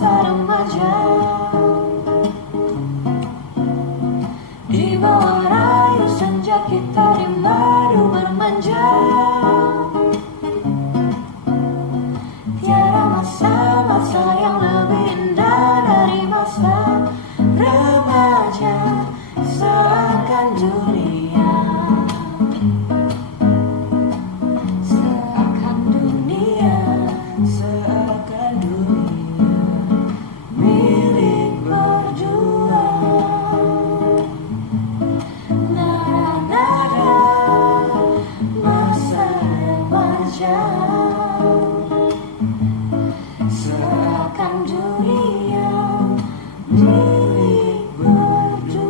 masa remaja, di bawah rayu senja kita rimadu bermanja. Tiada masa-masa yang lebih indah dari masa remaja. Seakan dunia, seakan dunia, seakan dunia milik berdua. Nada-nada masa remaja, seakan dunia milik berdua.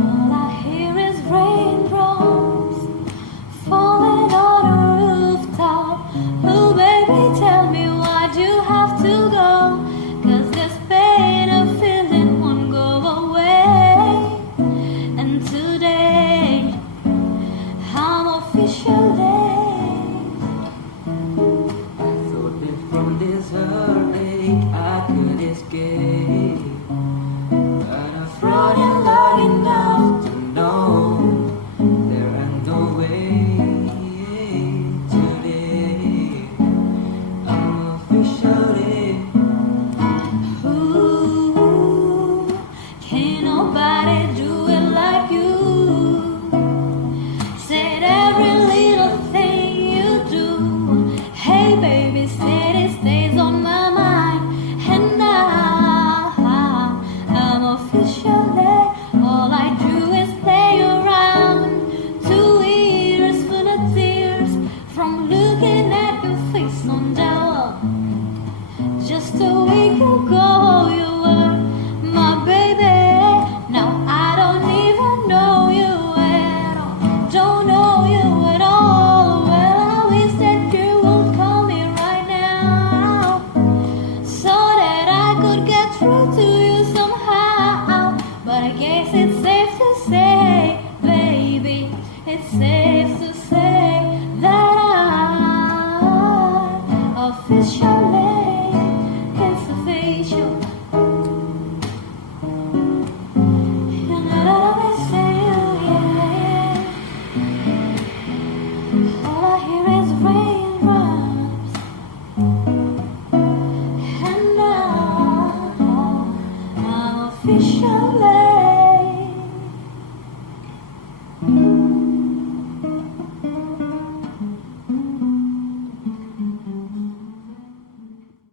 All I hear is raindrops falling on a rooftop. Oh baby, tell me why'd you have to go? 'Cause this pain of feeling won't go away. And today, I'm officially, I thought that from this heartache I could escape, but I've brought in long enough to know there ain't no way. Today I'm officially, ooh, can't nobody do it like you. Said every little thing you do. Hey baby, said it stays on my mind. And I'm officially, all I do is play around. 2 years full of tears from looking at your face on the wall. Just a week ago you were my baby. Now I don't even know you at all. Don't know you at all. Well, I wish that you would call me right now, so that I could get through to you somehow. But I guess it's safe to say, baby, it's safe